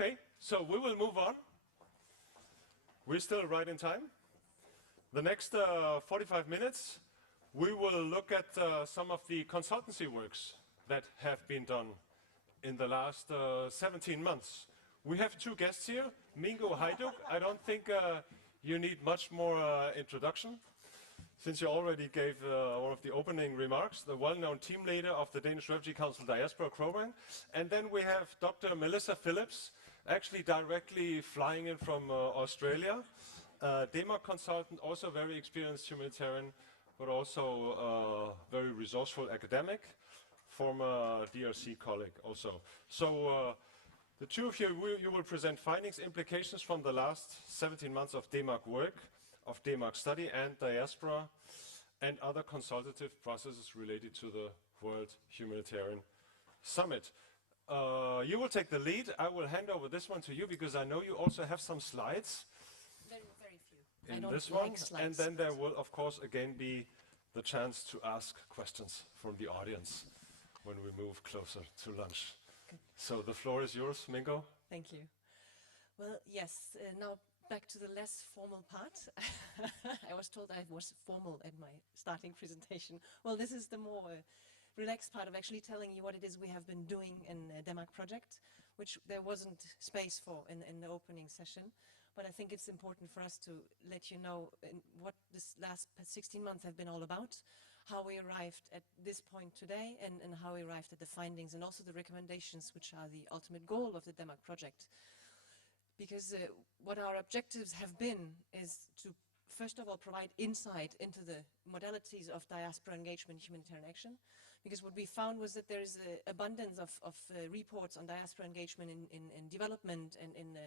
Okay, so we will move on. We're still right in time. The next 45 minutes, we will look at some of the consultancy works that have been done in the last 17 months. We have two guests here, Mingo, Heiduk. I don't think you need much more introduction, since you already gave one of the opening remarks, the well-known team leader of the Danish Refugee Council Diaspora program. And then we have Dr. Melissa Phillips, actually directly flying in from Australia, DEMAC consultant, also very experienced humanitarian, but also very resourceful academic, former DRC colleague also. So the two of you, you will present findings, implications from the last 17 months of DEMAC work, of DEMAC study and diaspora, and other consultative processes related to the World Humanitarian Summit. You will take the lead. I will hand over this one to you because I know you also have some slides. Very few. In this one, and then there will, of course, again be the chance to ask questions from the audience when we move closer to lunch. Good. So the floor is yours, Mingo. Thank you. Well, yes, now back to the less formal part. I was told I was formal at my starting presentation. Well, this is the more relaxed part of actually telling you what it is we have been doing in the DEMAC project, which there wasn't space for in the opening session. But I think it's important for us to let you know what this last 16 months have been all about, how we arrived at this point today, and how we arrived at the findings, and also the recommendations, which are the ultimate goal of the DEMAC project. Because what our objectives have been is to, first of all, provide insight into the modalities of diaspora engagement, humanitarian action. Because what we found was that there is an abundance of reports on diaspora engagement in development and in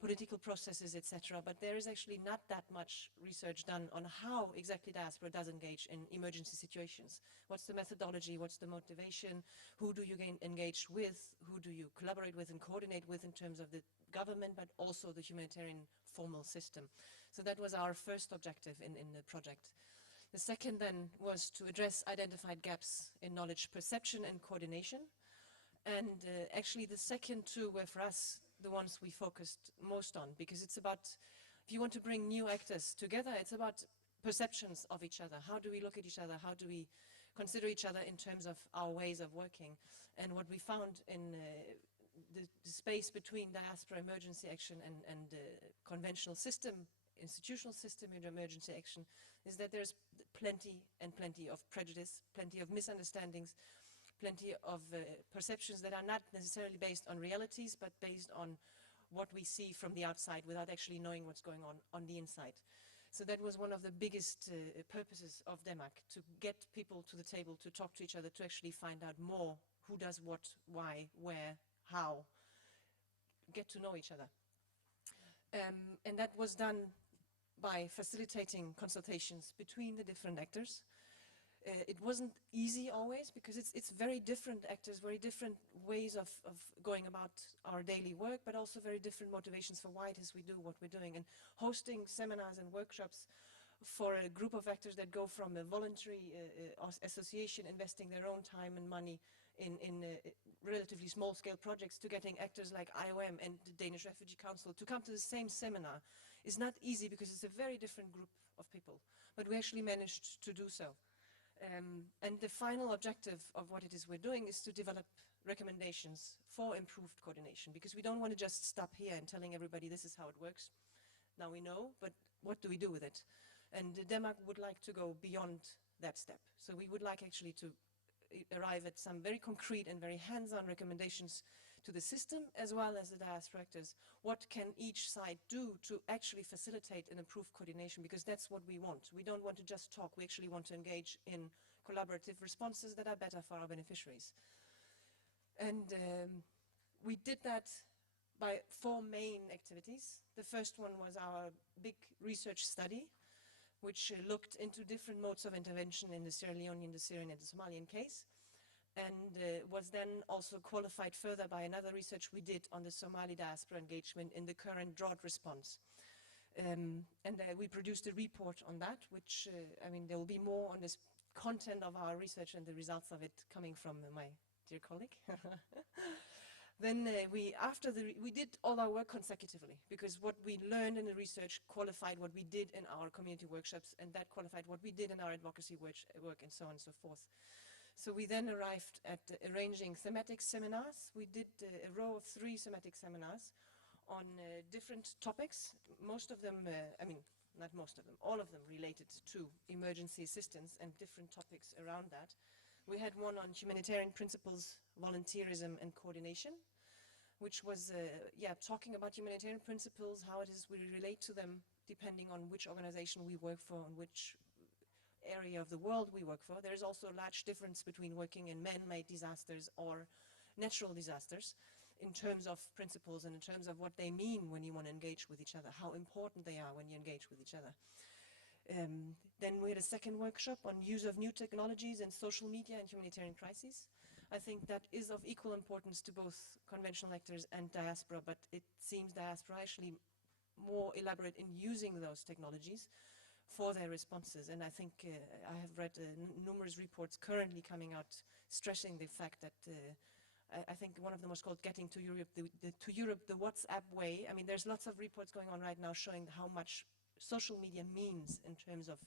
political processes, etc. But there is actually not that much research done on how exactly diaspora does engage in emergency situations. What's the methodology? What's the motivation? Who do you engage with? Who do you collaborate with and coordinate with in terms of the government, but also the humanitarian formal system? So that was our first objective in the project. The second then was to address identified gaps in knowledge perception and coordination. And actually the second two were for us the ones we focused most on, because it's about, if you want to bring new actors together, it's about perceptions of each other. How do we look at each other? How do we consider each other in terms of our ways of working? And what we found in the space between diaspora emergency action and conventional system, institutional system in emergency action, is that there's plenty of prejudice, plenty of misunderstandings, plenty of perceptions that are not necessarily based on realities, but based on what we see from the outside without actually knowing what's going on the inside. So that was one of the biggest purposes of DEMAC, to get people to the table, to talk to each other, to actually find out more who does what, why, where, how, get to know each other. And that was done by facilitating consultations between the different actors. It wasn't easy always, because it's very different actors, very different ways of going about our daily work, but also very different motivations for why it is we do what we're doing. And hosting seminars and workshops for a group of actors that go from a voluntary association investing their own time and money in relatively small-scale projects, to getting actors like IOM and the Danish Refugee Council to come to the same seminar is not easy, because it's a very different group of people. But we actually managed to do so. And the final objective of what it is we're doing is to develop recommendations for improved coordination, because we don't want to just stop here and telling everybody this is how it works. Now we know, but what do we do with it? And DEMAC would like to go beyond that step. So we would like actually to arrive at some very concrete and very hands-on recommendations to the system as well as the diaspora actors. What can each side do to actually facilitate and improve coordination? Because that's what we want. We don't want to just talk, we actually want to engage in collaborative responses that are better for our beneficiaries. And we did that by 4 main activities. The first one was our big research study, which looked into different modes of intervention in the Sierra Leonean, the Syrian and the Somalian case, and was then also qualified further by another research we did on the Somali diaspora engagement in the current drought response. And we produced a report on that, which, I mean, there will be more on this content of our research and the results of it coming from my dear colleague. Then we did all our work consecutively, because what we learned in the research qualified what we did in our community workshops, and that qualified what we did in our advocacy work and so on and so forth. So we then arrived at arranging thematic seminars. We did a row of 3 thematic seminars on different topics. Most of them, I mean, not most of them, all of them related to emergency assistance and different topics around that. We had one on humanitarian principles, volunteerism and coordination, which was talking about humanitarian principles, how it is we relate to them depending on which organization we work for and which area of the world we work for. There is also a large difference between working in man-made disasters or natural disasters in terms of principles and in terms of what they mean when you want to engage with each other, how important they are when you engage with each other. Then we had a second workshop on use of new technologies in social media and humanitarian crises. I think that is of equal importance to both conventional actors and diaspora, but it seems diaspora actually more elaborate in using those technologies for their responses. And I think I have read numerous reports currently coming out stressing the fact that I think one of them was called Getting to Europe, the WhatsApp way. I mean, there's lots of reports going on right now showing how much social media means in terms of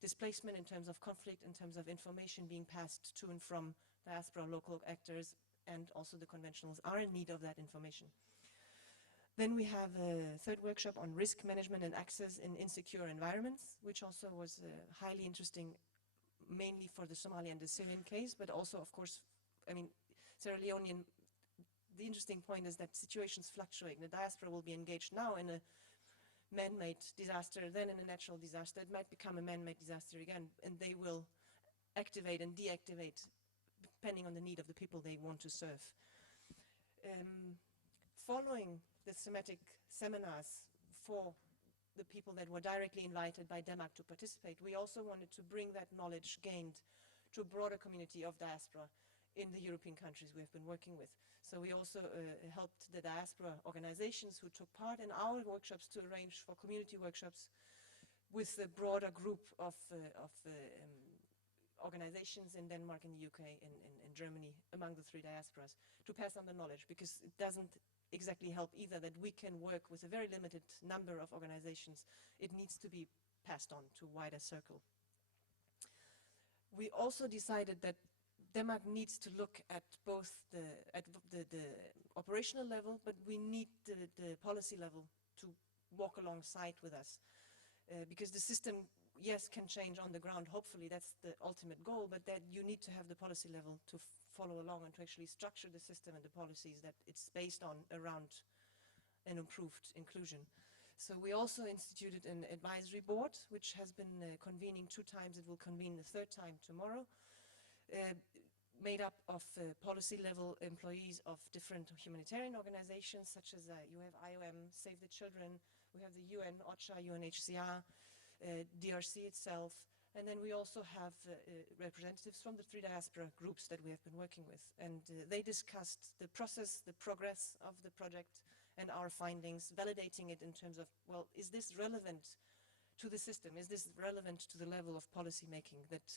displacement, in terms of conflict, in terms of information being passed to and from diaspora, local actors, and also the conventionals are in need of that information. Then we have a third workshop on risk management and access in insecure environments, which also was highly interesting, mainly for the Somali and the Syrian case, but also, of course, I mean, Sierra Leonean, the interesting point is that situations fluctuate. The diaspora will be engaged now in a man-made disaster, then in a natural disaster. It might become a man-made disaster again, and they will activate and deactivate depending on the need of the people they want to serve. Following the thematic seminars for the people that were directly invited by DEMAC to participate, we also wanted to bring that knowledge gained to a broader community of diaspora in the European countries we have been working with. So we also helped the diaspora organizations who took part in our workshops to arrange for community workshops with a broader group of organizations in Denmark, in the UK, in Germany, among the 3 diasporas, to pass on the knowledge, because it doesn't exactly help either that we can work with a very limited number of organizations. It needs to be passed on to a wider circle. We also decided that DEMAC needs to look at both the operational level, but we need the policy level to walk alongside with us. Because the system, yes, can change on the ground, hopefully that's the ultimate goal, but that you need to have the policy level to follow along and to actually structure the system and the policies that it's based on around an improved inclusion. So we also instituted an advisory board, which has been convening 2 times. It will convene the 3rd time tomorrow, made up of policy level employees of different humanitarian organizations, such as you have IOM, Save the Children, we have the UN, OCHA, UNHCR, DRC itself, and then we also have representatives from the 3 diaspora groups that we have been working with. And they discussed the process, the progress of the project, and our findings, validating it in terms of, well, is this relevant to the system? Is this relevant to the level of policy making that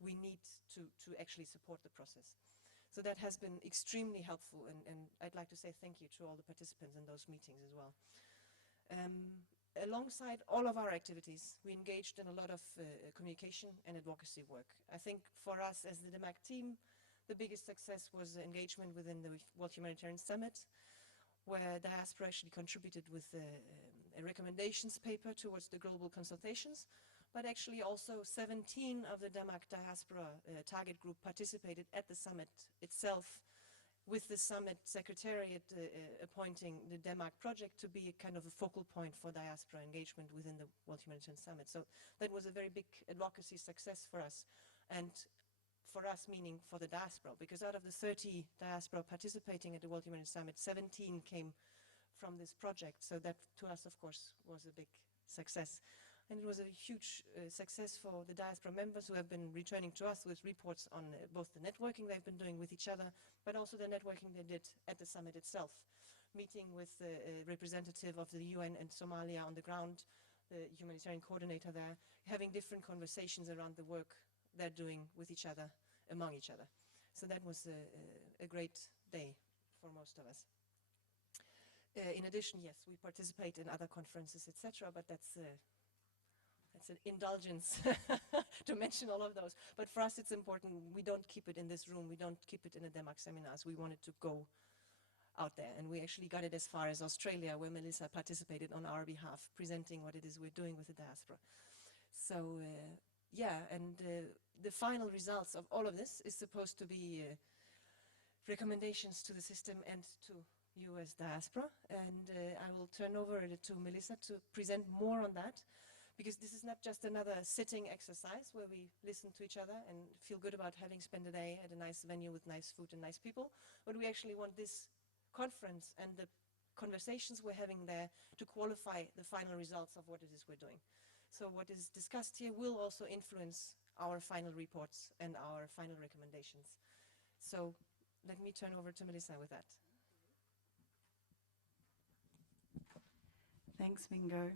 we need to actually support the process? So that has been extremely helpful, and I'd like to say thank you to all the participants in those meetings as well. Alongside all of our activities, we engaged in a lot of communication and advocacy work. I think for us as the DEMAC team, the biggest success was the engagement within the World Humanitarian Summit, where diaspora actually contributed with a recommendations paper towards the global consultations, but actually also 17 of the DEMAC diaspora target group participated at the summit itself, with the summit secretariat appointing the DEMAC project to be a kind of a focal point for diaspora engagement within the World Humanitarian Summit. So that was a very big advocacy success for us, and for us meaning for the diaspora, because out of the 30 diaspora participating at the World Humanitarian Summit, 17 came from this project. So that to us, of course, was a big success. And it was a huge success for the diaspora members who have been returning to us with reports on both the networking they've been doing with each other, but also the networking they did at the summit itself, meeting with a representative of the UN and Somalia on the ground, the humanitarian coordinator there, having different conversations around the work they're doing with each other, among each other. So that was a great day for most of us. In addition, yes, we participate in other conferences, etc., but that's an indulgence to mention all of those. But for us, it's important. We don't keep it in this room. We don't keep it in the DEMAC seminars. We want it to go out there. And we actually got it as far as Australia, where Melissa participated on our behalf, presenting what it is we're doing with the diaspora. So, yeah, and the final results of all of this is supposed to be recommendations to the system and to you as diaspora. And I will turn over to Melissa to present more on that, because this is not just another sitting exercise where we listen to each other and feel good about having spent a day at a nice venue with nice food and nice people, but we actually want this conference and the conversations we're having there to qualify the final results of what it is we're doing. So what is discussed here will also influence our final reports and our final recommendations. So let me turn over to Melissa with that. Thanks, Mingo.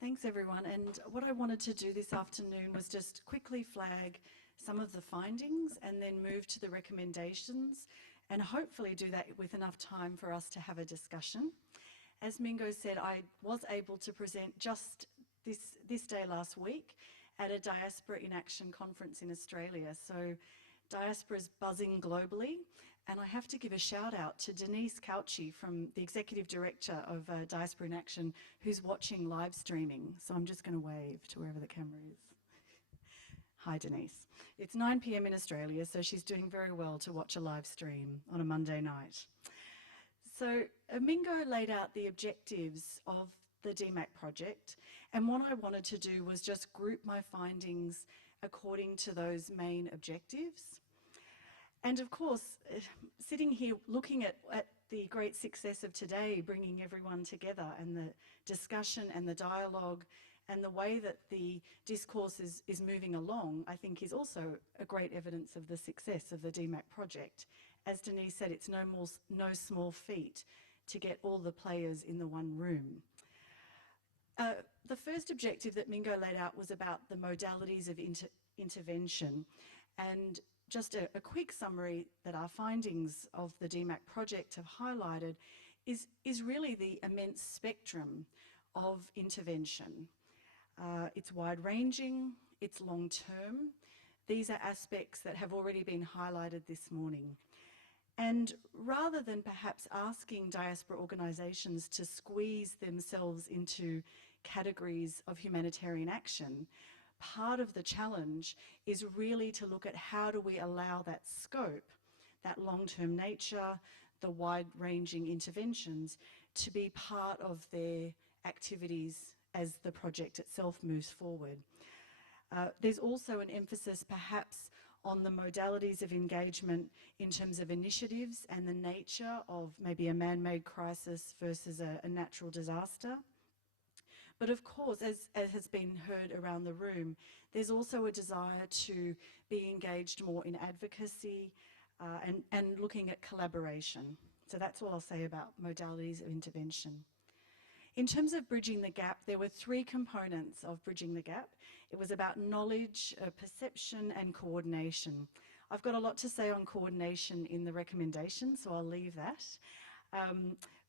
Thanks, everyone. And what I wanted to do this afternoon was just quickly flag some of the findings and then move to the recommendations, and hopefully do that with enough time for us to have a discussion. As Mingo said, I was able to present just this day last week at a Diaspora in Action conference in Australia. So diaspora is buzzing globally, and I have to give a shout out to Denise Couchy, from the Executive Director of Diaspora in Action, who's watching live streaming. So I'm just going to wave to wherever the camera is. Hi, Denise. It's 9 p.m. in Australia, so she's doing very well to watch a live stream on a Monday night. So Mingo laid out the objectives of the DEMAC project, and what I wanted to do was just group my findings according to those main objectives. And of course, sitting here looking at the great success of today, bringing everyone together, and the discussion and the dialogue and the way that the discourse is moving along, I think is also a great evidence of the success of the DEMAC project. As Denise said, it's no small feat to get all the players in the one room. The first objective that Mingo laid out was about the modalities of intervention, and just a quick summary that our findings of the DEMAC project have highlighted is really the immense spectrum of intervention. It's wide-ranging, it's long-term. These are aspects that have already been highlighted this morning. And rather than perhaps asking diaspora organisations to squeeze themselves into categories of humanitarian action, part of the challenge is really to look at how do we allow that scope, that long-term nature, the wide-ranging interventions, to be part of their activities as the project itself moves forward. There's also an emphasis perhaps on the modalities of engagement in terms of initiatives and the nature of maybe a man-made crisis versus a natural disaster. But of course, as has been heard around the room, there's also a desire to be engaged more in advocacy and looking at collaboration. So that's all I'll say about modalities of intervention. In terms of bridging the gap, there were 3 components of bridging the gap. It was about knowledge, perception, and coordination. I've got a lot to say on coordination in the recommendation, so I'll leave that.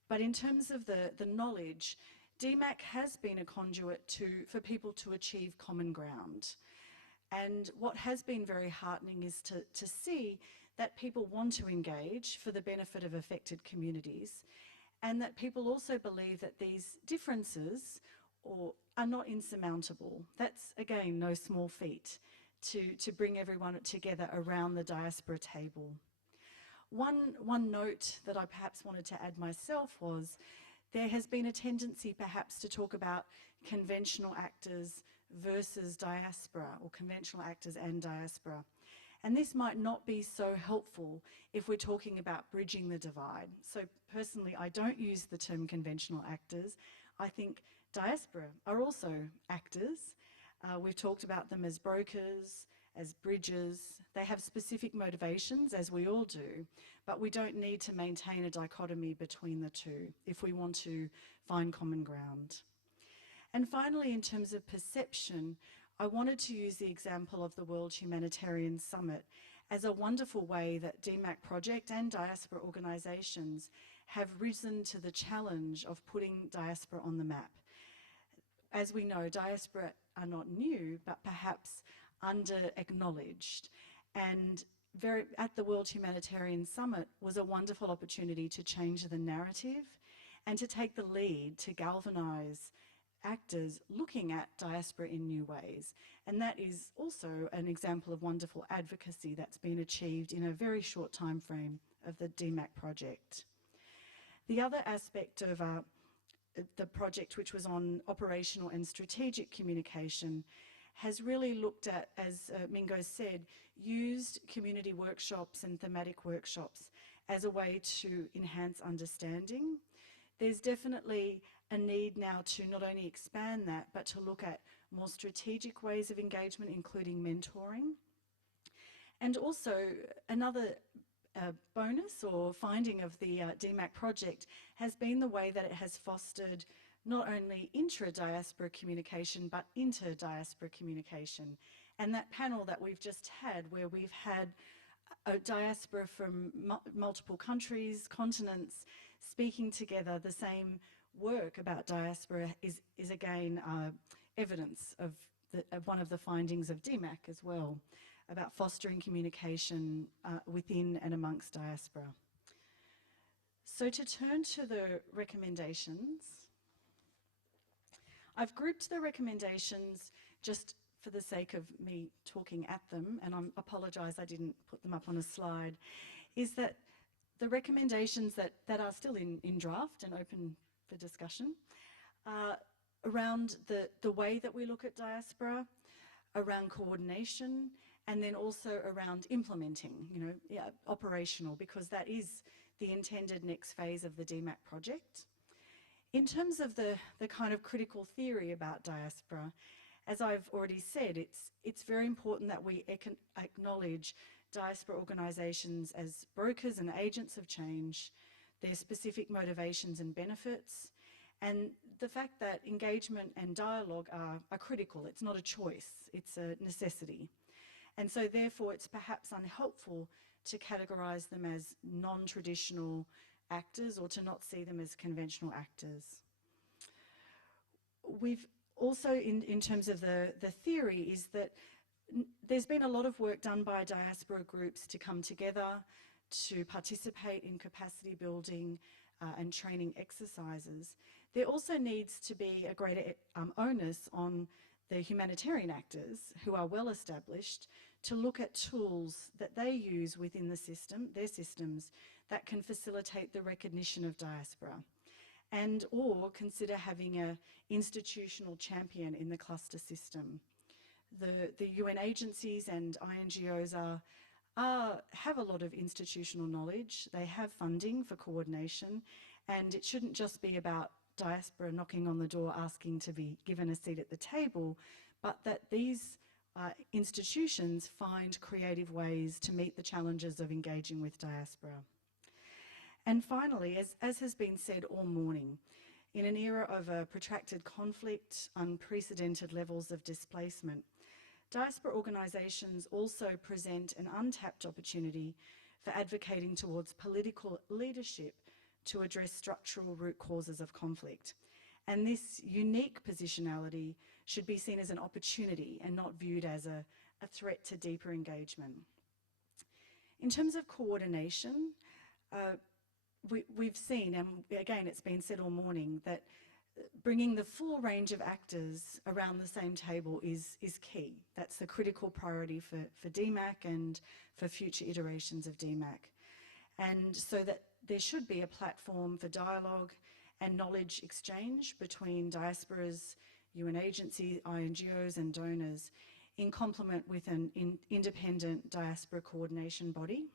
But in terms of the knowledge, DEMAC has been a conduit for people to achieve common ground. And what has been very heartening is to see that people want to engage for the benefit of affected communities, and that people also believe that these differences are not insurmountable. That's, again, no small feat to bring everyone together around the diaspora table. One note that I perhaps wanted to add myself was there has been a tendency perhaps to talk about conventional actors versus diaspora, or conventional actors and diaspora. And this might not be so helpful if we're talking about bridging the divide. So personally, I don't use the term conventional actors. I think diaspora are also actors. We've talked about them as brokers, as bridges. They have specific motivations, as we all do, but we don't need to maintain a dichotomy between the two if we want to find common ground. And finally, in terms of perception, I wanted to use the example of the World Humanitarian Summit as a wonderful way that DEMAC project and diaspora organisations have risen to the challenge of putting diaspora on the map. As we know, diaspora are not new, but perhaps under-acknowledged. And at the World Humanitarian Summit was a wonderful opportunity to change the narrative and to take the lead to galvanise actors looking at diaspora in new ways. And that is also an example of wonderful advocacy that's been achieved in a very short time frame of the DEMAC project. The other aspect of the project, which was on operational and strategic communication, has really looked at, as Mingo said, used community workshops and thematic workshops as a way to enhance understanding. There's definitely a need now to not only expand that, but to look at more strategic ways of engagement, including mentoring. And also another bonus or finding of the DEMAC project has been the way that it has fostered not only intra-diaspora communication, but inter-diaspora communication. And that panel that we've just had, where we've had a diaspora from multiple countries, continents, speaking together the same work about diaspora is again evidence of one of the findings of DEMAC as well, about fostering communication within and amongst diaspora. So to turn to the recommendations, I've grouped the recommendations just for the sake of me talking at them, and I apologise I didn't put them up on a slide, is that the recommendations that are still in draft and open for discussion around the way that we look at diaspora, around coordination, and then also around implementing, operational, because that is the intended next phase of the DEMAC project. In terms of the kind of critical theory about diaspora, as I've already said, it's very important that we acknowledge diaspora organisations as brokers and agents of change, their specific motivations and benefits, and the fact that engagement and dialogue are critical. It's not a choice, it's a necessity. And so therefore it's perhaps unhelpful to categorise them as non-traditional actors or to not see them as conventional actors. We've also, in terms of the theory, is that there's been a lot of work done by diaspora groups to come together, to participate in capacity building and training exercises. There also needs to be a greater onus on the humanitarian actors who are well established to look at tools that they use within the system, their systems, that can facilitate the recognition of diaspora, and or consider having an institutional champion in the cluster system. The UN agencies and INGOs have a lot of institutional knowledge, they have funding for coordination, and it shouldn't just be about diaspora knocking on the door asking to be given a seat at the table, but that these institutions find creative ways to meet the challenges of engaging with diaspora. And finally, as has been said all morning, in an era of a protracted conflict, unprecedented levels of displacement, diaspora organisations also present an untapped opportunity for advocating towards political leadership to address structural root causes of conflict. And this unique positionality should be seen as an opportunity and not viewed as a threat to deeper engagement. In terms of coordination, we've seen, and again it's been said all morning, that bringing the full range of actors around the same table is key. That's the critical priority for DEMAC and for future iterations of DEMAC. And so that there should be a platform for dialogue and knowledge exchange between diasporas, UN agencies, INGOs and donors, in complement with an independent diaspora coordination body.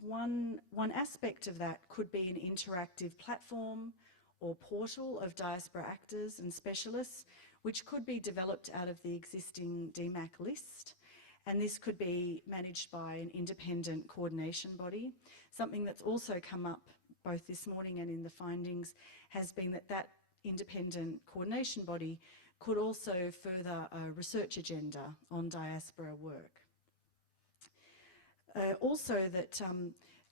One aspect of that could be an interactive platform or portal of diaspora actors and specialists, which could be developed out of the existing DEMAC list. And this could be managed by an independent coordination body. Something that's also come up both this morning and in the findings has been that independent coordination body could also further a research agenda on diaspora work. Also that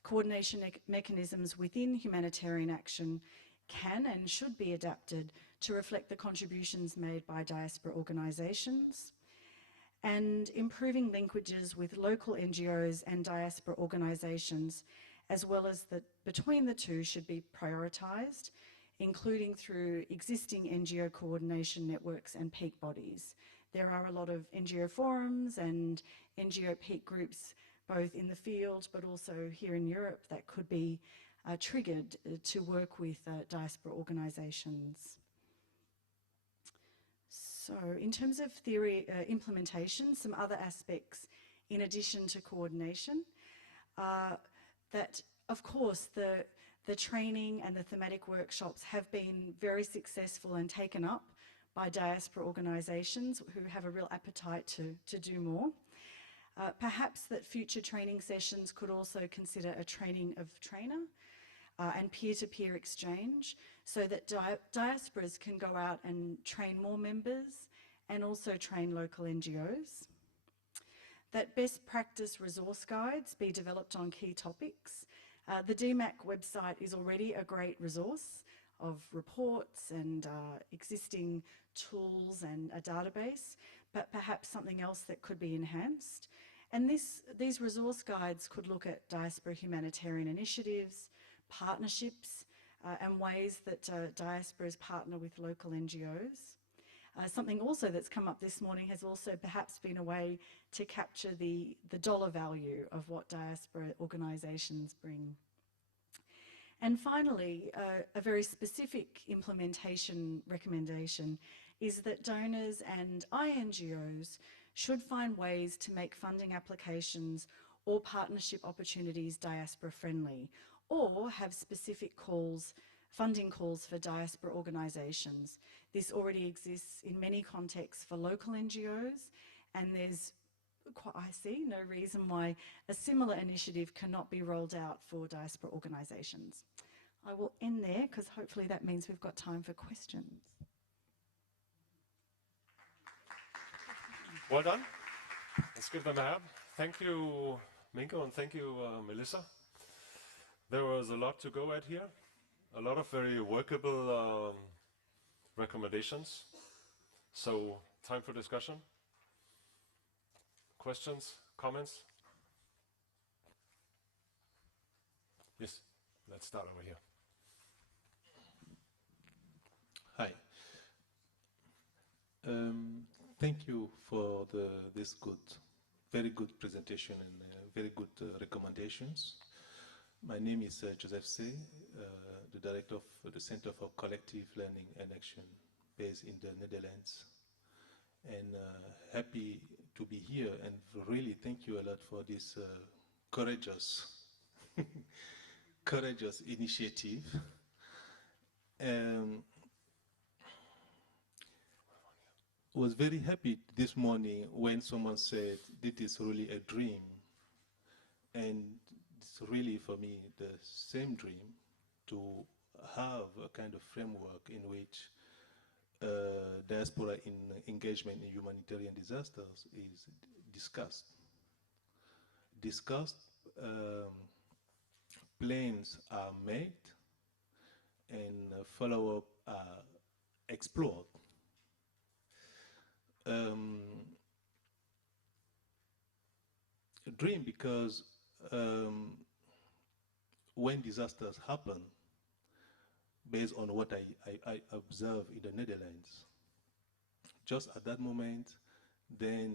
coordination mechanisms within humanitarian action can and should be adapted to reflect the contributions made by diaspora organisations, and improving linkages with local NGOs and diaspora organisations, as well as between the two, should be prioritised, including through existing NGO coordination networks and peak bodies. There are a lot of NGO forums and NGO peak groups, both in the field but also here in Europe, that could be triggered to work with diaspora organisations. So in terms of theory implementation, some other aspects in addition to coordination, that of course the training and the thematic workshops have been very successful and taken up by diaspora organisations who have a real appetite to do more. Perhaps that future training sessions could also consider a training of trainer and peer-to-peer exchange, so that diasporas can go out and train more members and also train local NGOs. That best practice resource guides be developed on key topics. The DEMAC website is already a great resource of reports and existing tools and a database, but perhaps something else that could be enhanced. And these resource guides could look at diaspora humanitarian initiatives, partnerships, and ways that diasporas partner with local NGOs. Something also that's come up this morning has also perhaps been a way to capture the dollar value of what diaspora organisations bring. And finally, a very specific implementation recommendation is that donors and INGOs should find ways to make funding applications or partnership opportunities diaspora friendly, or have specific funding calls for diaspora organisations. This already exists in many contexts for local NGOs, and there's, I see no reason why a similar initiative cannot be rolled out for diaspora organisations. I will end there because hopefully that means we've got time for questions. Well done. Let's give them a hand. Thank you, Mingo, and thank you, Melissa. There was a lot to go at here. A lot of very workable recommendations. So, time for discussion. Questions, comments? Yes, let's start over here. Hi. Thank you for this very good presentation and very good recommendations. My name is Joseph Say, the director of the Center for Collective Learning and Action based in the Netherlands. And happy to be here, and really thank you a lot for this courageous initiative. Was very happy this morning when someone said this is really a dream, and it's really for me the same dream, to have a kind of framework in which diaspora engagement in humanitarian disasters is discussed. Plans are made, and follow-up are explored. A dream because when disasters happen, based on what I observe in the Netherlands, just at that moment, then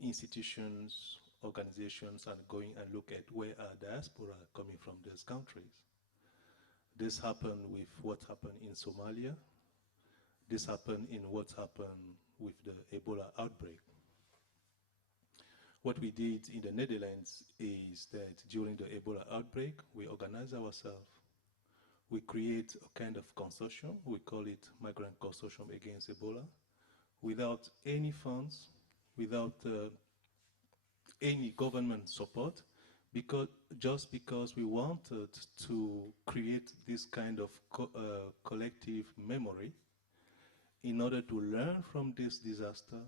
institutions, organizations are going and look at where are diaspora coming from those countries. This happened with what happened in Somalia. This happened in what happened with the Ebola outbreak. What we did in the Netherlands is that during the Ebola outbreak, we organized ourselves. We create a kind of consortium, we call it Migrant Consortium Against Ebola, without any funds, without any government support, just because we wanted to create this kind of collective memory in order to learn from this disaster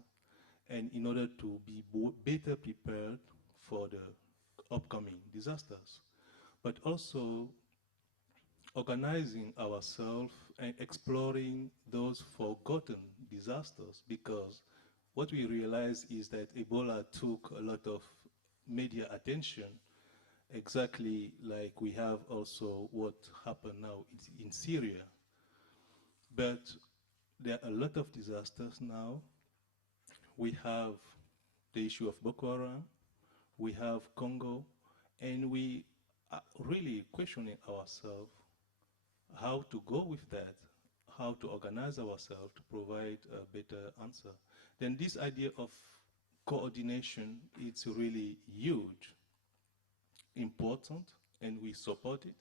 and in order to be better prepared for the upcoming disasters, but also organizing ourselves and exploring those forgotten disasters, because what we realize is that Ebola took a lot of media attention, exactly like we have also what happened now in Syria. But there are a lot of disasters now. We have the issue of Boko Haram, we have Congo, and we are really questioning ourselves how to go with that, how to organize ourselves to provide a better answer. Then this idea of coordination, it's really huge, important, and we support it,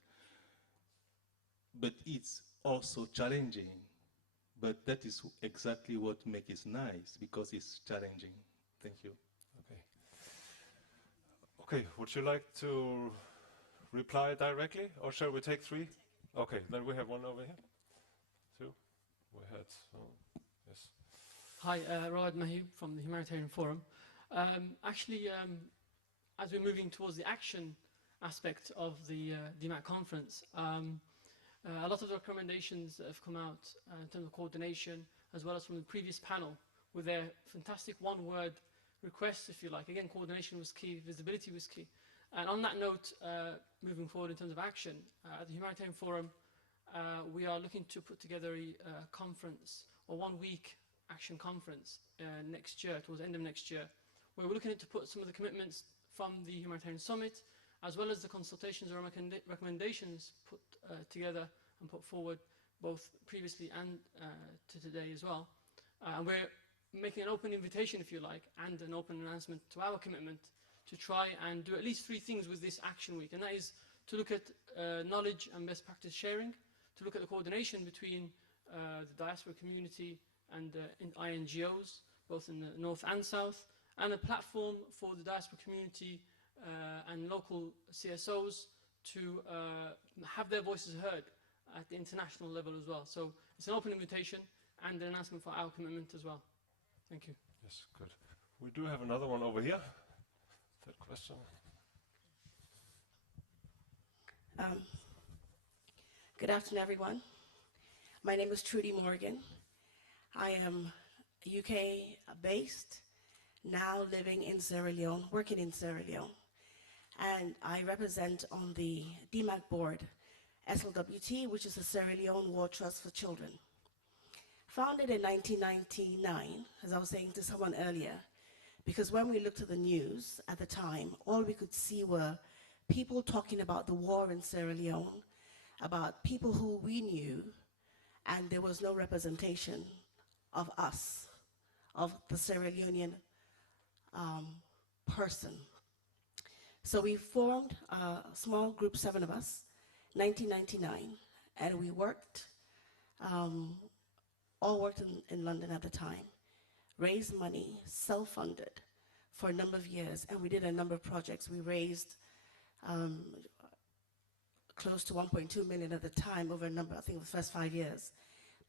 but it's also challenging. But that is exactly what makes it nice, because it's challenging. Thank you. Okay. Okay, would you like to reply directly, or shall we take three? Okay, then we have one over here. Two. We had, yes. Hi, Rawad Mahib from the Humanitarian Forum. As we're moving towards the action aspect of the DEMAC conference, a lot of the recommendations that have come out in terms of coordination, as well as from the previous panel, with their fantastic one-word requests, if you like. Again, coordination was key, visibility was key. And on that note, moving forward in terms of action, at the Humanitarian Forum, we are looking to put together a conference, or 1 week action conference next year, towards the end of next year, where we're looking to put some of the commitments from the Humanitarian Summit, as well as the consultations or recommendations put together and put forward both previously and to today as well. And we're making an open invitation, if you like, and an open announcement to our commitment to try and do at least 3 things with this action week. And that is to look at knowledge and best practice sharing, to look at the coordination between the diaspora community and INGOs, both in the north and south, and a platform for the diaspora community and local CSOs to have their voices heard at the international level as well. So it's an open invitation and an announcement for our commitment as well. Thank you. Yes, good. We do have another one over here. Third question. Good afternoon, everyone. My name is Trudy Morgan. I am UK-based, now living in Sierra Leone, working in Sierra Leone. And I represent on the DEMAC board, SLWT, which is the Sierra Leone War Trust for Children. Founded in 1999, as I was saying to someone earlier, because when we looked at the news at the time, all we could see were people talking about the war in Sierra Leone, about people who we knew, and there was no representation of us, of the Sierra Leonean person. So we formed a small group, 7 of us, 1999, and we worked, all worked in London at the time, raised money, self-funded for a number of years, and we did a number of projects. We raised close to 1.2 million at the time over a number, I think the first 5 years,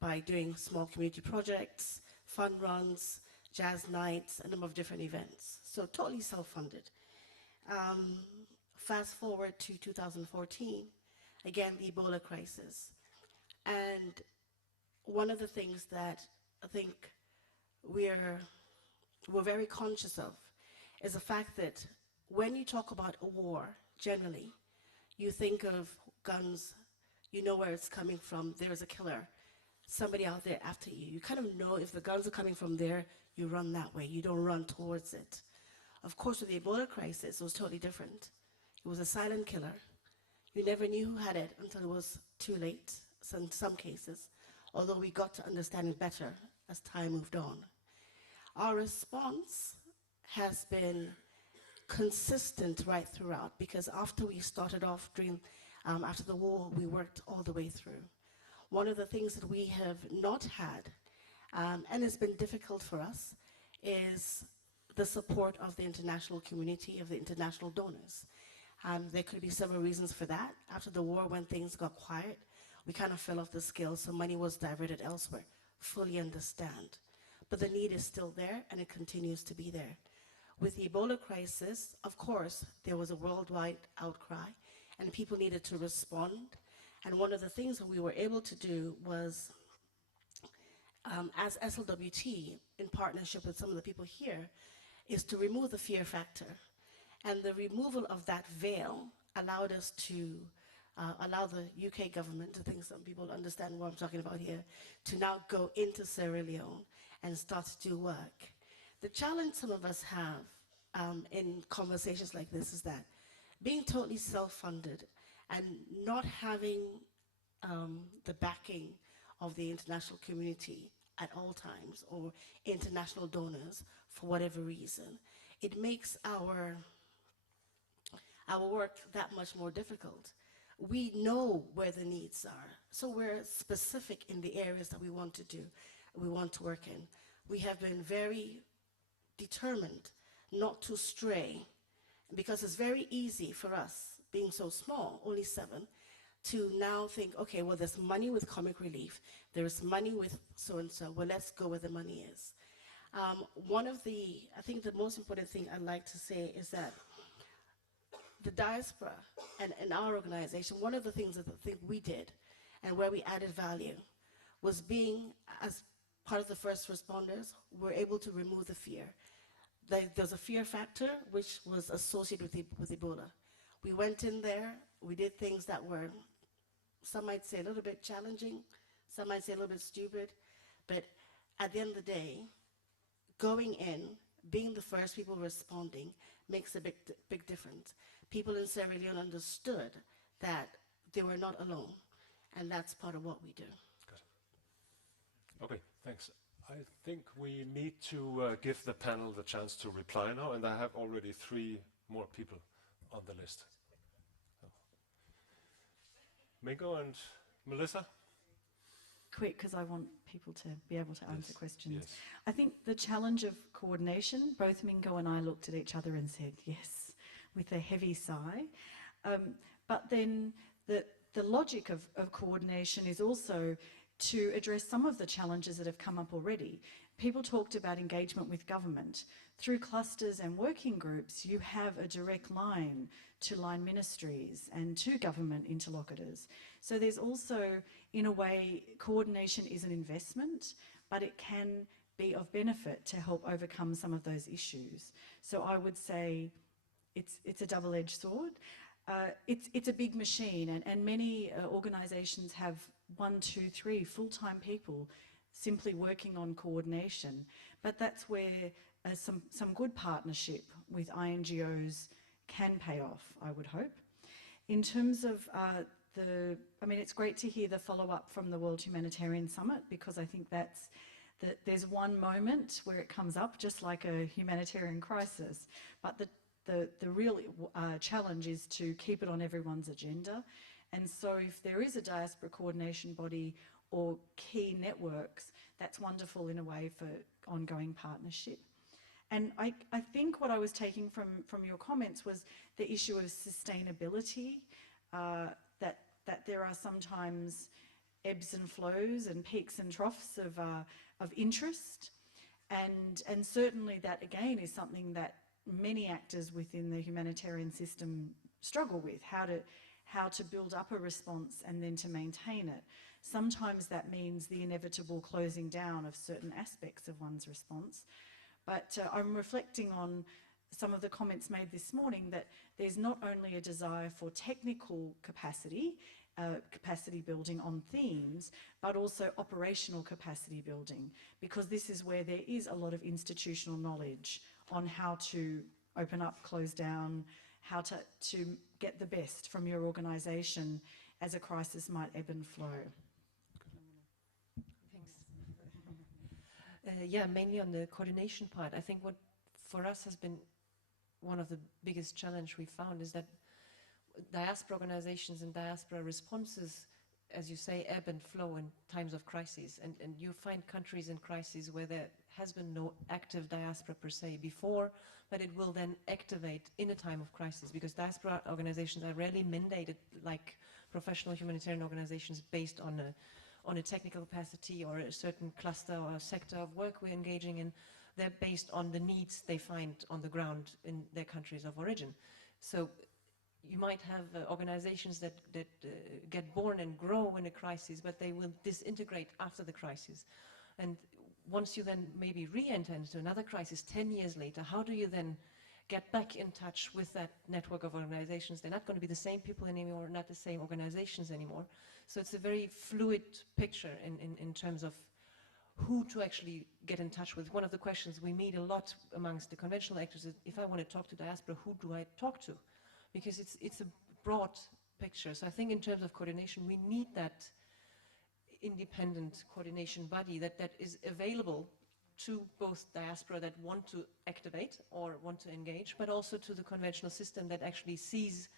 by doing small community projects, fun runs, jazz nights, a number of different events. So totally self-funded. Fast forward to 2014, again, the Ebola crisis. And one of the things that I think we're very conscious of is the fact that when you talk about a war, generally, you think of guns, you know where it's coming from, there's a killer, somebody out there after you. You kind of know if the guns are coming from there, you run that way, you don't run towards it. Of course, with the Ebola crisis, it was totally different. It was a silent killer. You never knew who had it until it was too late, so in some cases, although we got to understand it better as time moved on. Our response has been consistent right throughout, because after we started off after the war, we worked all the way through. One of the things that we have not had, and it's been difficult for us, is the support of the international community, of the international donors. There could be several reasons for that. After the war, when things got quiet, we kind of fell off the scale, so money was diverted elsewhere fully understand. But the need is still there, and it continues to be there. With the Ebola crisis, of course, there was a worldwide outcry, and people needed to respond. And one of the things that we were able to do was, as SLWT, in partnership with some of the people here, is to remove the fear factor. And the removal of that veil allowed us to allow the UK government, I think some people understand what I'm talking about here, to now go into Sierra Leone and start to do work. The challenge some of us have in conversations like this is that being totally self-funded and not having the backing of the international community at all times, or international donors for whatever reason, it makes our work that much more difficult. We know where the needs are, so we're specific in the areas that we want to do, we want to work in. We have been very determined not to stray, because it's very easy for us, being so small, only 7, to now think, okay, well, there's money with comic relief, there's money with so-and-so, well, let's go where the money is. I think the most important thing I'd like to say is that the diaspora and in our organization, one of the things that I think we did and where we added value was being, as part of the first responders, we're able to remove the fear. There's a fear factor which was associated with Ebola. We went in there, we did things that were, some might say a little bit challenging, some might say a little bit stupid, but at the end of the day, going in, being the first people responding makes a big difference. People in Sierra Leone understood that they were not alone, and that's part of what we do. Good. Okay, thanks. I think we need to give the panel the chance to reply now, and I have already 3 more people on the list. So. Mingo and Melissa? Quick, because I want people to be able to answer questions. Yes. I think the challenge of coordination, both Mingo and I looked at each other and said yes, with a heavy sigh. But then the logic of coordination is also to address some of the challenges that have come up already. People talked about engagement with government. Through clusters and working groups, you have a direct line to line ministries and to government interlocutors. So there's also, in a way, coordination is an investment, but it can be of benefit to help overcome some of those issues. So I would say it's a double-edged sword. It's a big machine, and many organisations have 1, 2, 3 full-time people simply working on coordination. But that's where some good partnership with INGOs can pay off, I would hope. In terms of it's great to hear the follow-up from the World Humanitarian Summit, because I think there's one moment where it comes up, just like a humanitarian crisis, but the real challenge is to keep it on everyone's agenda. And so if there is a diaspora coordination body or key networks, that's wonderful in a way for ongoing partnership. And I think what I was taking from your comments was the issue of sustainability, that there are sometimes ebbs and flows and peaks and troughs of interest. And certainly that, again, is something that many actors within the humanitarian system struggle with, how to build up a response and then to maintain it. Sometimes that means the inevitable closing down of certain aspects of one's response. But I'm reflecting on some of the comments made this morning that there's not only a desire for technical capacity building on themes, but also operational capacity building, because this is where there is a lot of institutional knowledge on how to open up, close down, how to get the best from your organisation as a crisis might ebb and flow. Thanks. Yeah, mainly on the coordination part. I think what for us has been one of the biggest challenge we found is that diaspora organizations and diaspora responses, as you say, ebb and flow in times of crises. And you find countries in crises where there has been no active diaspora per se before, but it will then activate in a time of crisis, because diaspora organizations are rarely mandated like professional humanitarian organizations based on on a technical capacity or a certain cluster or sector of work we're engaging in. They're based on the needs they find on the ground in their countries of origin. So you might have organizations that get born and grow in a crisis, but they will disintegrate after the crisis. And once you then maybe re-enter into another crisis 10 years later, how do you then get back in touch with that network of organizations? They're not going to be the same people anymore, not the same organizations anymore. So it's a very fluid picture in terms of who to actually get in touch with. One of the questions we meet a lot amongst the conventional actors is, if I want to talk to diaspora, who do I talk to? Because it's a broad picture. So I think in terms of coordination, we need that independent coordination body that is available to both diaspora that want to activate or want to engage, but also to the conventional system that actually sees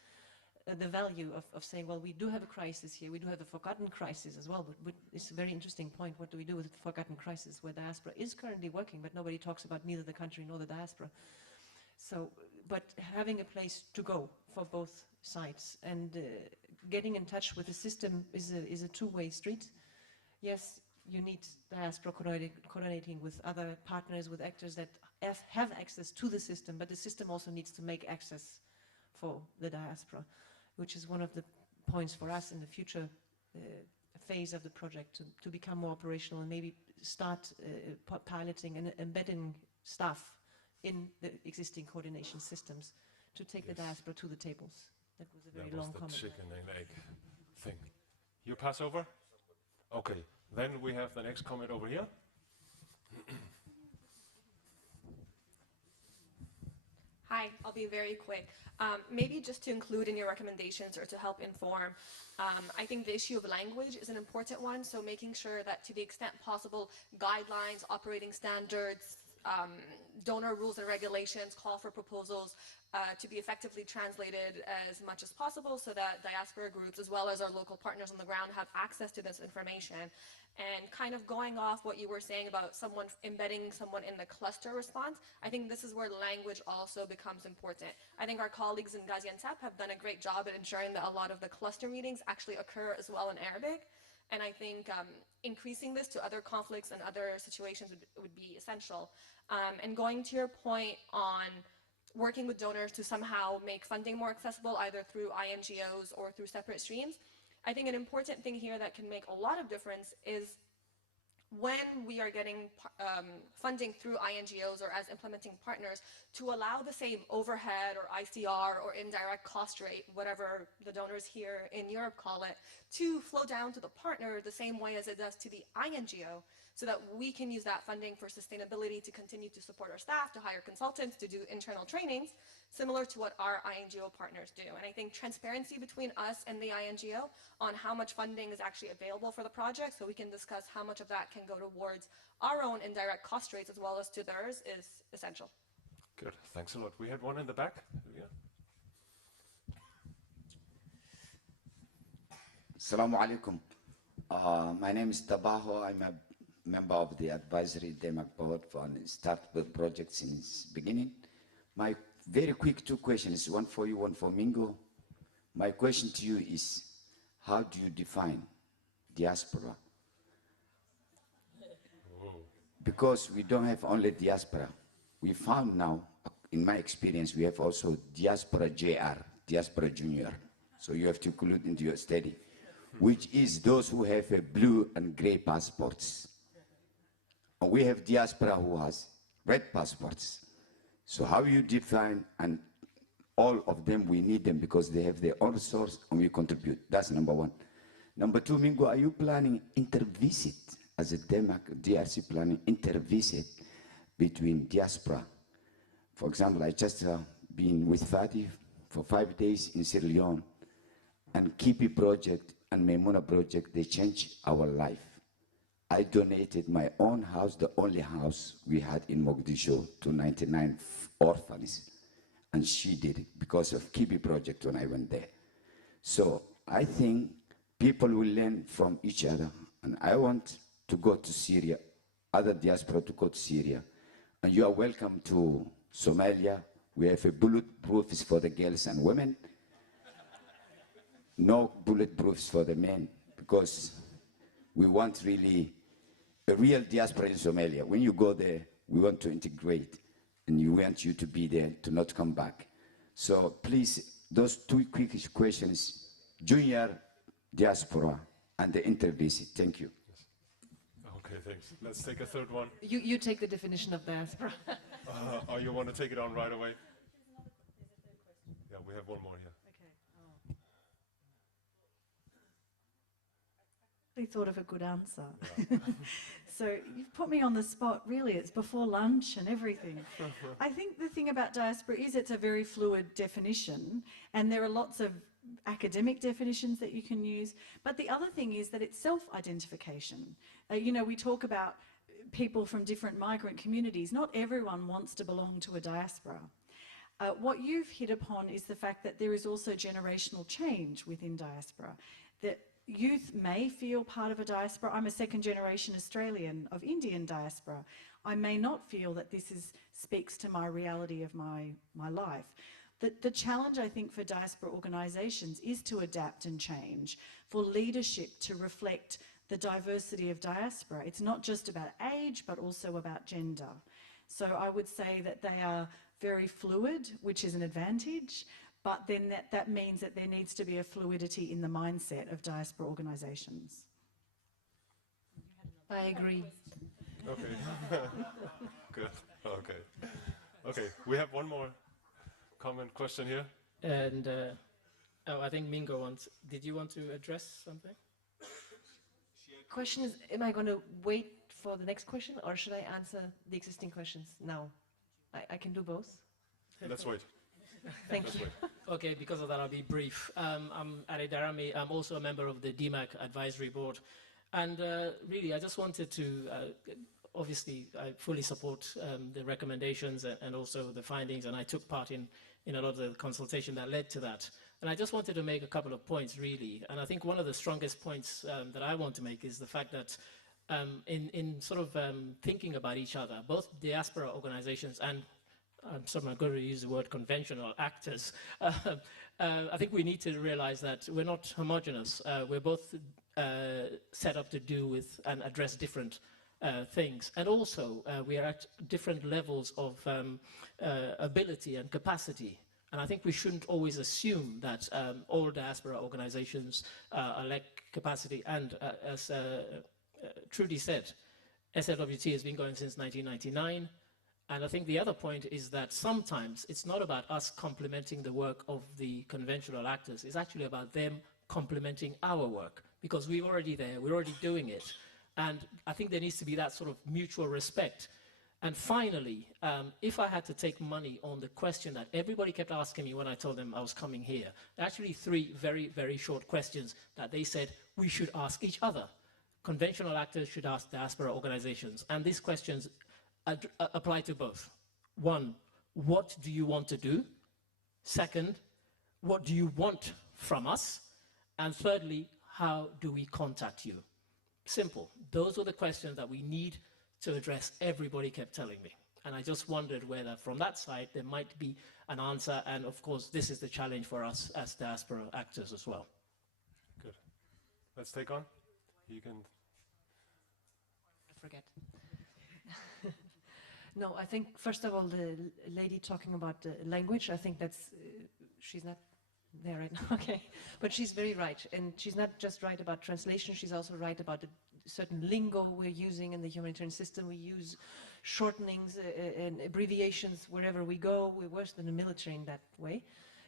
the value of saying, well, we do have a crisis here, we do have a forgotten crisis as well, but it's a very interesting point. What do we do with the forgotten crisis where diaspora is currently working, but nobody talks about neither the country nor the diaspora? So, but having a place to go for both sides and getting in touch with the system is a two-way street. Yes, you need diaspora coordinating with other partners, with actors that have access to the system, but the system also needs to make access for the diaspora, which is one of the points for us in the future phase of the project to become more operational and maybe start piloting and embedding staff in the existing coordination systems to take the diaspora to the tables. That was a very long comment. That was the chicken and egg thing. You pass over? Okay, then we have the next comment over here. Hi, I'll be very quick. Maybe just to include in your recommendations or to help inform, I think the issue of language is an important one, so making sure that to the extent possible, guidelines, operating standards, donor rules and regulations, call for proposals to be effectively translated as much as possible so that diaspora groups as well as our local partners on the ground have access to this information. And kind of going off what you were saying about someone embedding someone in the cluster response, I think this is where language also becomes important. I think our colleagues in Gaziantep have done a great job at ensuring that a lot of the cluster meetings actually occur as well in Arabic. And I think increasing this to other conflicts and other situations would be essential. And going to your point on working with donors to somehow make funding more accessible, either through INGOs or through separate streams, I think an important thing here that can make a lot of difference is when we are getting funding through INGOs or as implementing partners to allow the same overhead or ICR or indirect cost rate, whatever the donors here in Europe call it, to flow down to the partner the same way as it does to the INGO, so that we can use that funding for sustainability to continue to support our staff, to hire consultants, to do internal trainings, similar to what our INGO partners do. And I think transparency between us and the INGO on how much funding is actually available for the project, so we can discuss how much of that can go towards our own indirect cost rates as well as to theirs, is essential. Good, thanks a lot. We had one in the back. Yeah. Assalamu alaikum. My name is Tabaho. I'm a member of the advisory DEMAC board for start with projects in its beginning. My very quick two questions, one for you, one for Mingo. My question to you is, how do you define diaspora? Because we don't have only diaspora. We found now, in my experience, we have also diaspora JR, diaspora junior. So you have to include into your study, which is those who have a blue and gray passports. And we have diaspora who has red passports. So how you define, and all of them, we need them because they have their own source and we contribute. That's number one. Number two, Mingo, are you planning inter-visit as a DEMAC, DRC planning inter-visit between diaspora? For example, I just been with Fatih for 5 days in Sierra Leone, and Kipi project and Maimuna project, they changed our life. I donated my own house, the only house we had in Mogadishu, to 99 orphans. And she did it because of Kibi project when I went there. So I think people will learn from each other. And I want to go to Syria, other diaspora to go to Syria. And you are welcome to Somalia. We have a bulletproofs for the girls and women. No bulletproofs for the men, because we want really a real diaspora in Somalia. When you go there, we want to integrate, and we want you to be there, to not come back. So please, those two quick questions, junior diaspora and the intervisit. Thank you. Okay, thanks. Let's take a third one. You take the definition of diaspora. Or you want to take it on right away? Yeah, we have one more here. I thought of a good answer. Yeah. So you've put me on the spot, really. It's before lunch and everything. I think the thing about diaspora is it's a very fluid definition, and there are lots of academic definitions that you can use. But the other thing is that it's self-identification. You know, we talk about people from different migrant communities. Not everyone wants to belong to a diaspora. What you've hit upon is the fact that there is also generational change within diaspora. That youth may feel part of a diaspora. I'm a second-generation Australian of Indian diaspora. I may not feel that this speaks to my reality of my life. The challenge, I think, for diaspora organisations is to adapt and change, for leadership to reflect the diversity of diaspora. It's not just about age, but also about gender. So I would say that they are very fluid, which is an advantage, but then that means that there needs to be a fluidity in the mindset of diaspora organisations. I agree. Okay. Good. Okay. Okay, we have one more question here. And I think Mingo wants, did you want to address something? Question is, am I going to wait for the next question, or should I answer the existing questions now? I can do both. Let's wait. Thank you. Okay, because of that, I'll be brief. I'm Ali Darami. I'm also a member of the DEMAC Advisory Board. And really, I just wanted to, obviously, I fully support the recommendations and also the findings, and I took part in a lot of the consultation that led to that. And I just wanted to make a couple of points, really. And I think one of the strongest points that I want to make is the fact that in sort of thinking about each other, both diaspora organizations and I'm going to use the word conventional actors. I think we need to realize that we're not homogenous. We're both set up to do with and address different things. And also, we are at different levels of ability and capacity. And I think we shouldn't always assume that all diaspora organizations lack capacity. And as Trudy said, SLWT has been going since 1999. And I think the other point is that sometimes it's not about us complementing the work of the conventional actors. It's actually about them complementing our work, because we're already there, we're already doing it. And I think there needs to be that sort of mutual respect. And finally, if I had to take money on the question that everybody kept asking me when I told them I was coming here, actually 3 very, very short questions that they said we should ask each other. Conventional actors should ask diaspora organizations. And these questions apply to both. 1, what do you want to do? 2nd, what do you want from us? And thirdly, how do we contact you? Simple. Those are the questions that we need to address, everybody kept telling me. And I just wondered whether from that side there might be an answer, and of course this is the challenge for us as diaspora actors as well. Good. Let's take on. You can... I forget. No, I think first of all the lady talking about the language, I think that's, she's not there right now, okay. But she's very right, and she's not just right about translation, she's also right about the certain lingo we're using in the humanitarian system. We use shortenings and abbreviations wherever we go. We're worse than the military in that way.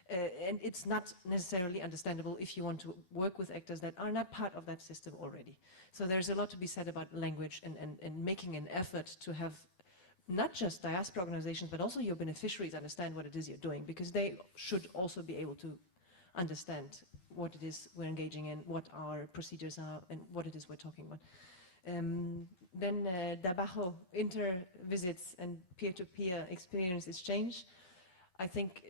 And it's not necessarily understandable if you want to work with actors that are not part of that system already. So there's a lot to be said about language and making an effort to have not just diaspora organizations, but also your beneficiaries understand what it is you're doing, because they should also be able to understand what it is we're engaging in, what our procedures are, and what it is we're talking about. Then Dabajo, inter-visits and peer-to-peer experience exchange. I think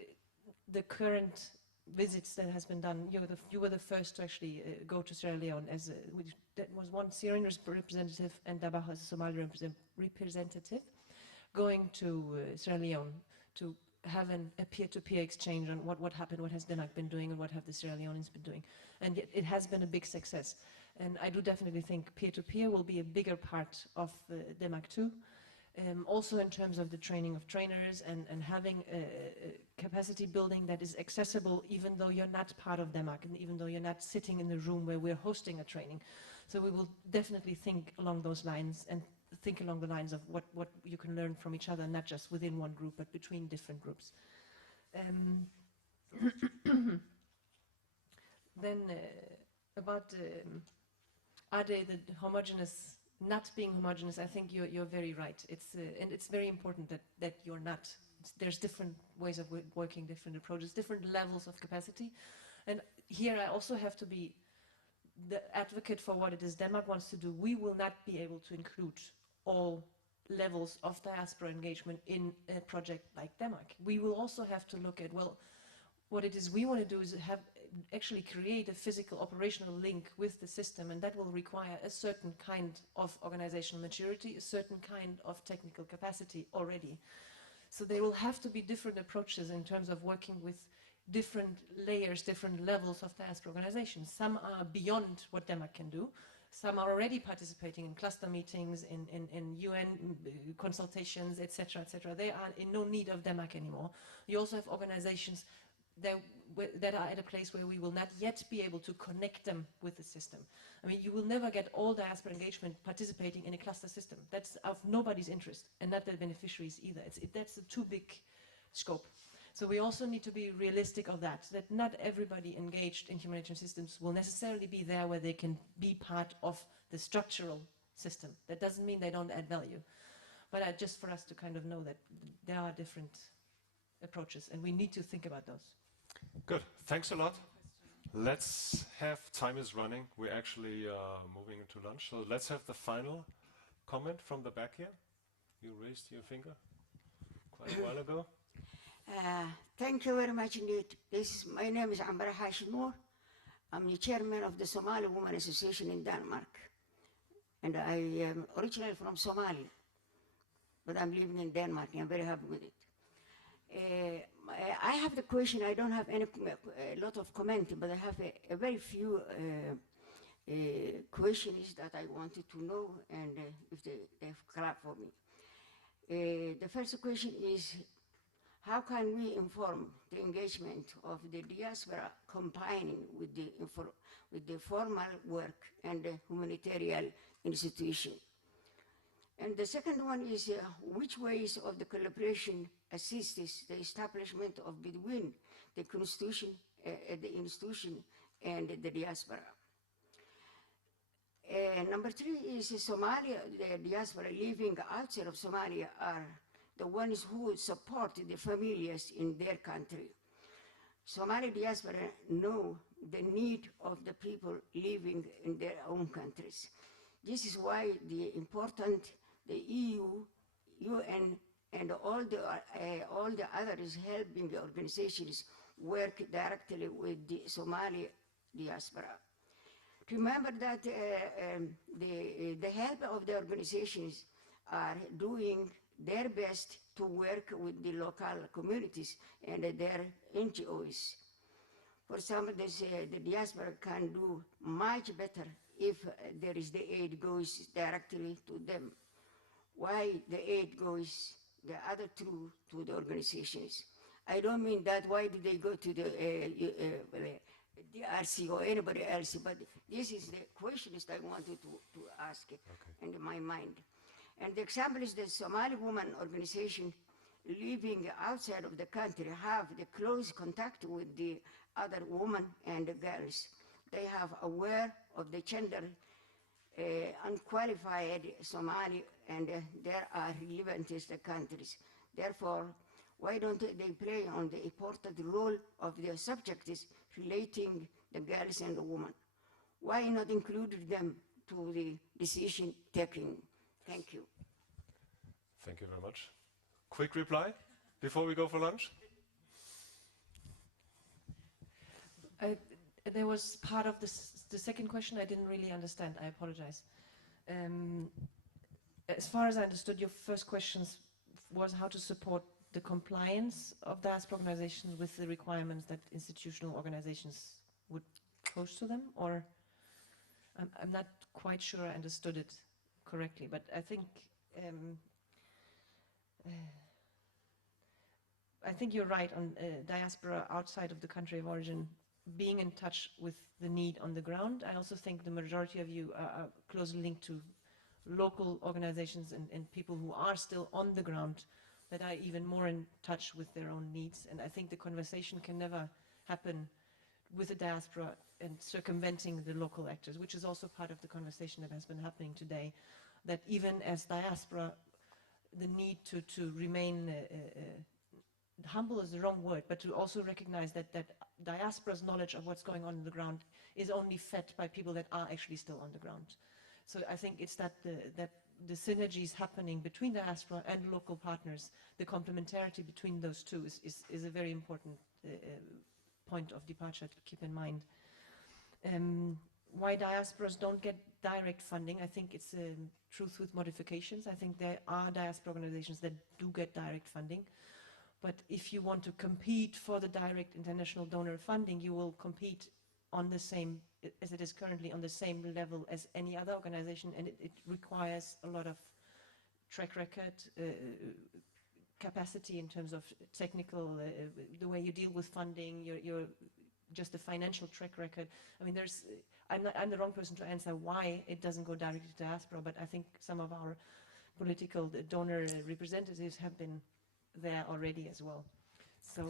the current visits that has been done, you were the first to actually go to Sierra Leone as that was one Syrian representative and Dabajo as a Somali representative, going to Sierra Leone to have a peer-to-peer exchange on what happened, what has DEMAC been doing, and what have the Sierra Leoneans been doing. And yet it has been a big success. And I do definitely think peer-to-peer will be a bigger part of DEMAC too. Also in terms of the training of trainers and having a capacity building that is accessible even though you're not part of DEMAC and even though you're not sitting in the room where we're hosting a training. So we will definitely think along those lines and think along the lines of what you can learn from each other, not just within one group, but between different groups. Then about are they the homogeneous, not being homogeneous, I think you're very right. It's and it's very important that you're not. There's different ways of working, different approaches, different levels of capacity. And here I also have to be the advocate for what it is DEMAC wants to do. We will not be able to include all levels of diaspora engagement in a project like DEMAC. We will also have to look at, well, what it is we want to do is actually create a physical operational link with the system, and that will require a certain kind of organizational maturity, a certain kind of technical capacity already. So there will have to be different approaches in terms of working with different layers, different levels of diaspora organizations. Some are beyond what DEMAC can do. Some are already participating in cluster meetings, in UN consultations, etc., etc. They are in no need of DEMAC anymore. You also have organizations that are at a place where we will not yet be able to connect them with the system. I mean, you will never get all diaspora engagement participating in a cluster system. That's of nobody's interest, and not the beneficiaries either. That's a too big scope. So we also need to be realistic of that not everybody engaged in humanitarian systems will necessarily be there where they can be part of the structural system. That doesn't mean they don't add value. But just for us to kind of know that there are different approaches, and we need to think about those. Good, thanks a lot. Let's have, time is running. We're actually moving into lunch. So let's have the final comment from the back here. You raised your finger quite a while ago. Thank you very much indeed. My name is Ambara Hashimoor. I'm the chairman of the Somali Women Association in Denmark. And I am originally from Somalia, but I'm living in Denmark and I'm very happy with it. I have the question, I don't have a lot of comment, but I have a very few questions that I wanted to know, and if they clap for me. The first question is, how can we inform the engagement of the diaspora combining with the formal work and the humanitarian institution? And the second one is, which ways of the collaboration assists the establishment of between the institution and the diaspora? Number three is Somalia, the diaspora living outside of Somalia are the ones who support the families in their country. Somali diaspora know the need of the people living in their own countries. This is why the EU, UN, and all the others helping organizations work directly with the Somali diaspora. Remember that the help of the organizations are doing their best to work with the local communities and their NGOs. For some, the diaspora can do much better if there is the aid goes directly to them. Why the aid goes the other two to the organizations? I don't mean that why did they go to the DRC or anybody else, but this is the questions I wanted to ask in my mind. And the example is the Somali woman organization living outside of the country have the close contact with the other women and the girls. They have aware of the gender unqualified Somali, and there are relevant countries. Therefore, why don't they play on the important role of the subjects relating the girls and the women? Why not include them to the decision taking? Thank you. Thank you very much. Quick reply before we go for lunch? There was part of the second question I didn't really understand. I apologize. As far as I understood, your first question was how to support the compliance of diaspora organizations with the requirements that institutional organizations would pose to them, or I'm not quite sure I understood it correctly, but I think you're right on diaspora outside of the country of origin being in touch with the need on the ground. I also think the majority of you are closely linked to local organizations and people who are still on the ground that are even more in touch with their own needs. And I think the conversation can never happen with the diaspora and circumventing the local actors, which is also part of the conversation that has been happening today, that even as diaspora, the need to remain humble is the wrong word, but to also recognize that diaspora's knowledge of what's going on the ground is only fed by people that are actually still on the ground. So I think it's that the synergies happening between diaspora and local partners, the complementarity between those two is a very important point of departure to keep in mind. Why diasporas don't get direct funding, I think it's a truth with modifications. I think there are diaspora organizations that do get direct funding. But if you want to compete for the direct international donor funding, you will compete on the same, as it is currently, on the same level as any other organization, and it requires a lot of track record, capacity in terms of technical, the way you deal with funding, your just the financial track record. I mean, I'm the wrong person to answer why it doesn't go directly to diaspora, but I think some of our political donor representatives have been there already as well. So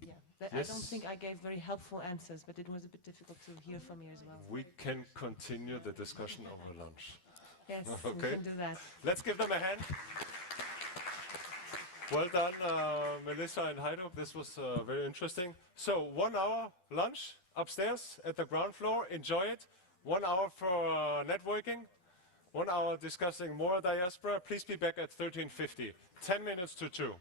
yeah, yes. I don't think I gave very helpful answers, but it was a bit difficult to hear from you as well. We can continue the discussion over lunch. Yes, okay. we can do that. Let's give them a hand. Well done, Melissa and Heiduk. This was very interesting. So 1 hour lunch upstairs at the ground floor. Enjoy it. 1 hour for networking. 1 hour discussing more diaspora. Please be back at 13:50. 10 minutes to 2.